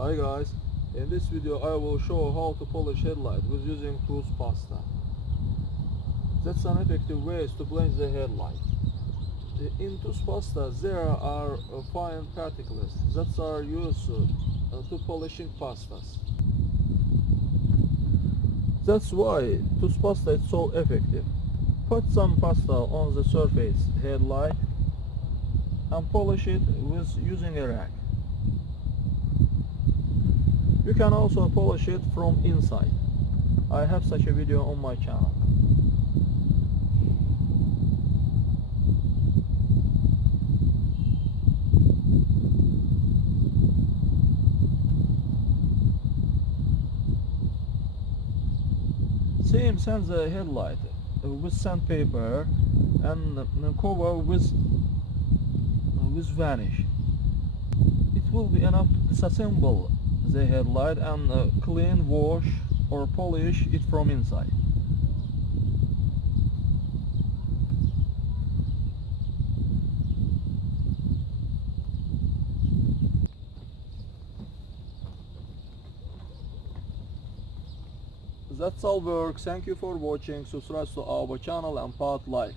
Hi guys, in this video I will show how to polish headlight with using toothpaste. That's an effective way to cleanse the headlight. In toothpaste there are fine particles that are used to polishing pastas. That's why toothpaste is so effective. Put some pasta on the surface headlight and polish it with using a rag. You can also polish it from inside. I have such a video on my channel. Same sand the headlight with sandpaper and cover with varnish. It will be enough to disassemble the headlight and clean, wash or polish it from inside. That's all work. Thank you for watching. Subscribe to our channel and part like.